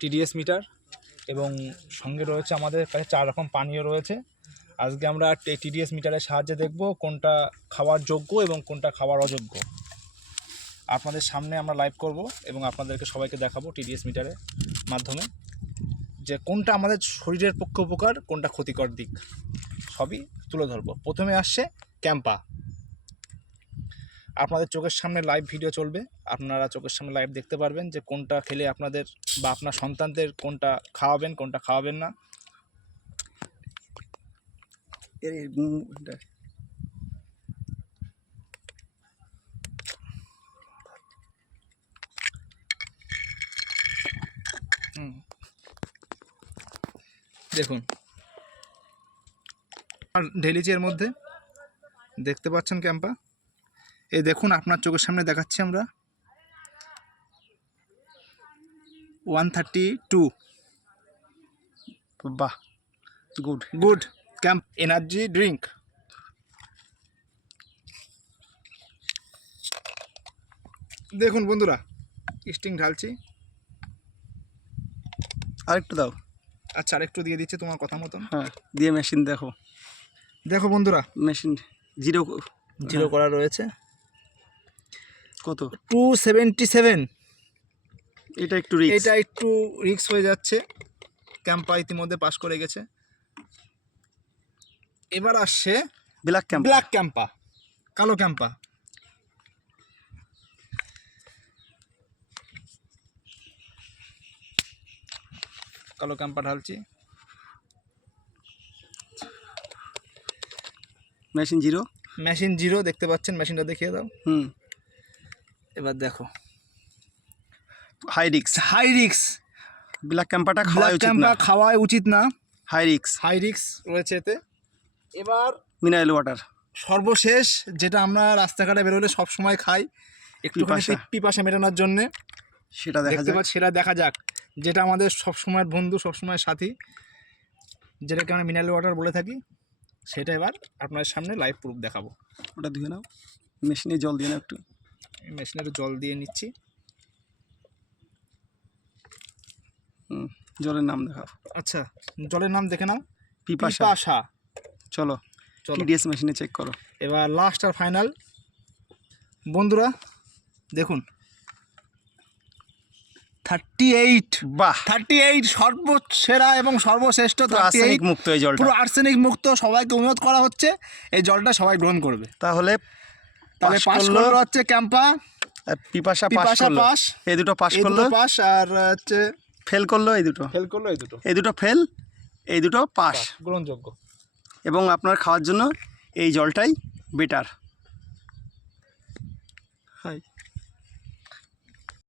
TDS metre এবং সঙ্গে রয়েছে আমাদের কাছে 4 রকম পানীয় রয়েছে। আজকে আমরা টিডিএস মিটারের সাহায্যে দেখব কোনটা খাওয়ার যোগ্য এবং কোনটা খাওয়ার অযোগ্য। আপনাদের সামনে আমরা লাইভ করব এবং আপনাদেরকে সবাইকে দেখাবো টিডিএস মিটারের মাধ্যমে যে কোনটা আমাদের শরীরের পক্ষে উপকার, কোনটা ক্ষতিকর দিক, সবই তুলে ধরবো। প্রথমে আসছে ক্যাম্পা। আপনাদের চোখের সামনে লাইভ ভিডিও চলবে, আপনারা চোখের সামনে লাইভ দেখতে পারবেন যে কোনটা খেলে আপনাদের বা আপনার সন্তানদের কোনটা খাওয়াবেন, কোনটা খাওয়াবেন না। দেখুন আর ঢেলিচের মধ্যে দেখতে পাচ্ছেন ক্যাম্পা। এই দেখুন আপনার চোখের সামনে দেখাচ্ছি আমরা 132। বাহ, গুড ক্যাম্প এনার্জি ড্রিঙ্ক। দেখুন বন্ধুরা, স্টিং ঢালছি। আরেকটু দাও। আচ্ছা আরেকটু দিয়ে দিচ্ছে তোমার কথা মতন। হ্যাঁ, দিয়ে মেশিন দেখো। দেখো বন্ধুরা, মেশিন জিরো করা রয়েছে। কত? 277। এটা একটু রিস্ক। এটা একটু রিস্ক হয়ে যাচ্ছে। ক্যাম্পা ইতিমধ্যে পাস করে গেছে। এবার আসছে ব্ল্যাক ক্যাম্পা, কালো ক্যাম্পা। কালো ক্যাম্পা ঢালছি। মেশিন জিরো দেখতে পাচ্ছেন, মেশিনটা দেখিয়ে দাও। এবার দেখো হাই রিক্স। ব্ল্যাক ক্যাম্পাটা খাওয়া উচিত না। হাই রিক্স রয়েছে এতে। এবার মিনারেল ওয়াটার সর্বশেষ, যেটা আমরা রাস্তাঘাটে বেরোলে সব সময় খাই একটুখানি পিপাসা মেটানোর জন্যে, সেটা দেখা যাক। যেটা আমাদের সব সময়ের বন্ধু, সব সময় সাথী, যেটাকে আমরা মিনারেল ওয়াটার বলে থাকি, সেটা এবার আপনাদের সামনে লাইভ প্রুফ দেখাবো। ওটা ধুয়ে নাও, মেশিনে জল দিয়ে নাও। একটু মেশিনে একটু জল দিয়ে নিচ্ছি। জলের নাম দেখাও। আচ্ছা, জলের নাম দেখে নাও, পিপাসা। চলো টিডিএস মেশিনে চেক করো। এবার লাস্ট আর ফাইনাল বন্ধুরা, দেখুন 38। বাহ, 38 সর্বসেরা এবং সর্বশ্রেষ্ঠ। আর্সেনিক মুক্ত এই জলটা, পুরো আর্সেনিক মুক্ত। সবাইকে অনুরোধ করা হচ্ছে এই জলটা সবাই গ্রহণ করবে। তাহলে পাস করলো হচ্ছে ক্যাম্পা, পিপাসা পাস। এই দুটো পাস করলো, পাস। আর হচ্ছে ফেল করলো এই দুটো। এই দুটো ফেল, এই দুটো পাস, গ্রহণযোগ্য। এবং আপনার খাওয়ার জন্য এই জলটাই বেটার। হাই।